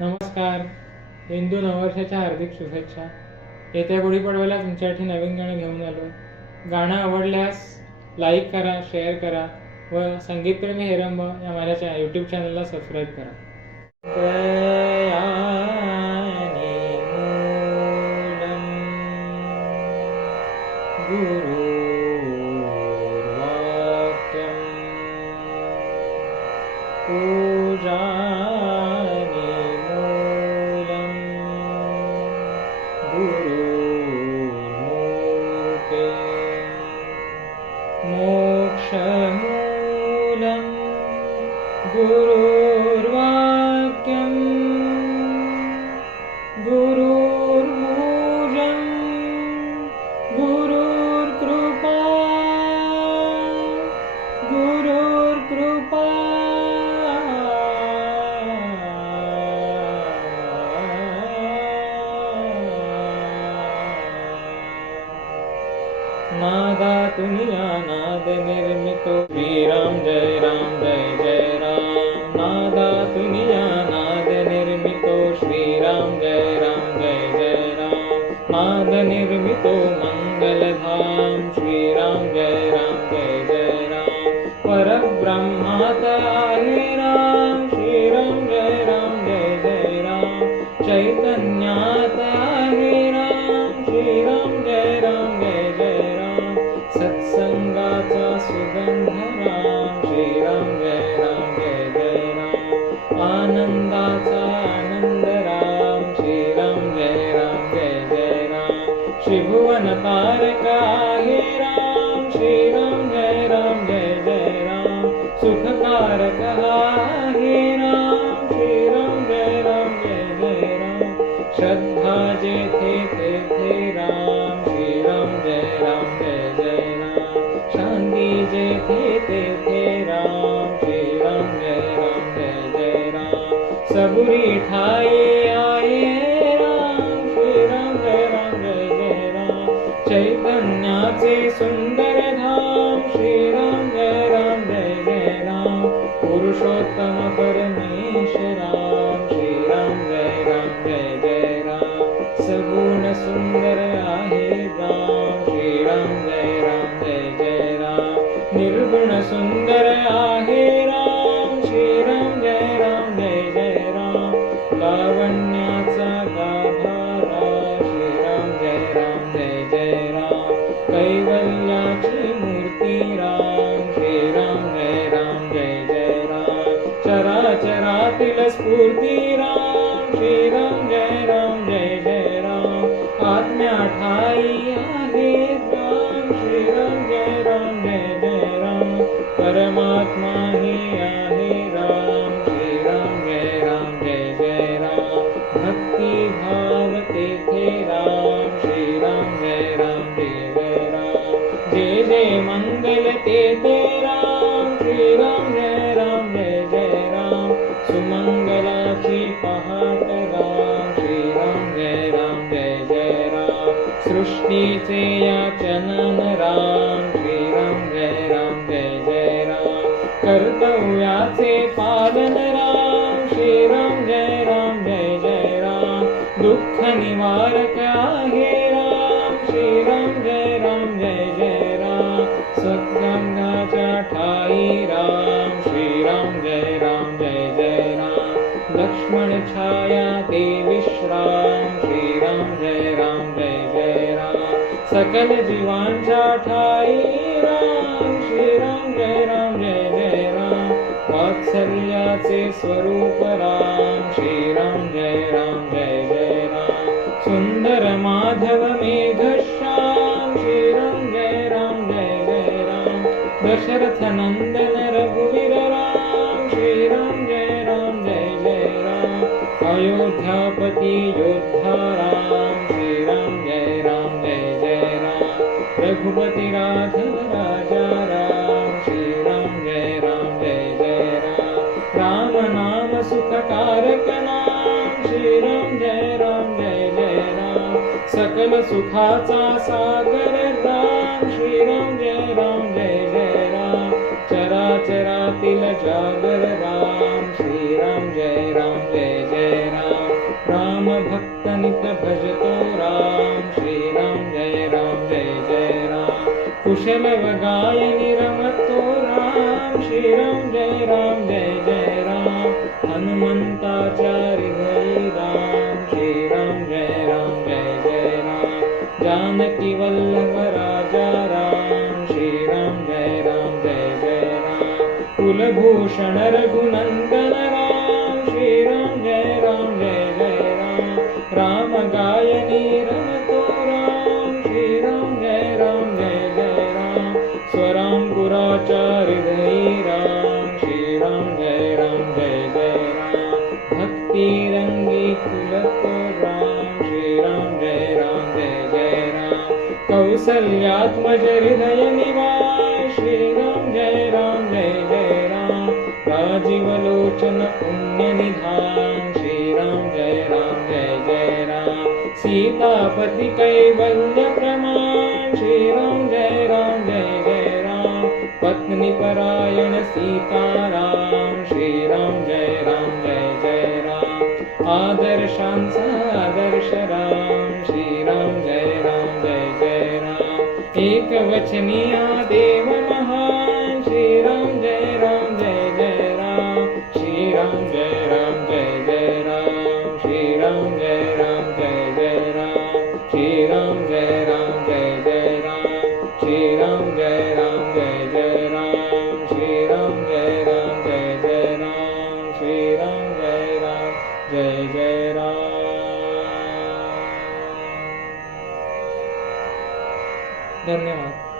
नमस्कार. हिंदू नववर्षाच्या हार्दिक शुभेच्छा. येत्या गुढीपाडव्याला तुमच्यासाठी नवीन गाणं घेऊन आलो गाणं आवडल्यास लाईक करा शेअर करा व संगीतप्रेमी हेरंब या माझ्या यूट्यूब चॅनलला सबस्क्राईब करा. पूजा मोक्षमूलं गुरुर्वाक्यं नादातुनिया नाद निर्मितो श्रीराम जय राम जय जय राम नादातुनिया नाद निर्मितो श्रीराम जय राम जय जय राम नाद निर्मितो मङ्गलधाम श्रीराम जय राम जय जय राम परब्रह्मात आहे राम श्रीराम जय राम जय जय राम चैतन्यात आहे राम श्रीराम जय राम जय जय सत्संगाचा सुगंध राम श्रीराम जय राम जय जय राम आनंदाचा आनंद राम श्रीराम जय राम जय जय राम आहे राम श्रीराम जय राम जय जय राम सुखकारक ठाई आहे राम श्रीराम जय राम जय जय राम धाम श्रीराम जय राम जय जय राम पुरुषोत्तम परमेश राम श्रीराम जय राम जय जय राम सगुण सुंदर आहे राम श्रीराम जय राम जय जय चराचरातील स्फूर्ती राम श्रीराम सुमंगलाची पहाट राम श्रीराम जय राम जय जय राम सृष्टीचे याचनन राम श्रीराम जय राम, जय जय राम, कर्तव्याचे पालन सकल जीवांच्या ठाई राम जय राम जय जय राम. वात्सल्याचे स्वरूप राम श्रीराम जय राम जय जय राम. सुंदर माधव मेघश्याम श्रीराम जय राम जय जय राम. दशरथ नंदन रघुवीर राम श्रीराम जय राम जय जय राम. अयोध्यापती योद्धा रघुपती राघव राजा राम श्रीराम जय राम जय जय राम। राम नाम सुखकारक नाम श्रीराम जय राम जय जय राम। सकल सुखाचा सागर राम श्रीराम जय राम जय जय राम। चराचरातील जागर राम श्रीराम जय राम जय जय राम। भक्तनित भजतो जय राम श्रीराम जय राम जय जय राम जानकी वल्लभ राजा राम श्रीराम जय राम जय जय राम कुलभूषण रघुनन्दन कौसल्यात्मज हृदय निवास श्रीराम जय राम जय जय राम। राजीवलोचन पुण्यनिधान। श्रीराम जय राम जय जय राम। सीतापति कैवल्य प्रमाण। श्रीराम जय राम जय जय राम। पत्नी परायण सीताराम। श्रीराम जय राम जय जय राम। आदर्शांस आदर्श राम एक वचनिया देव महान श्रीराम जय राम जय जय राम श्रीराम जय राम जय जय राम श्रीराम जय राम जय जय राम श्रीराम जय राम जय जय राम श्रीराम जय राम जय जय राम श्रीराम जय राम जय जय राम श्रीराम जय राम जय जय राम धन्यवाद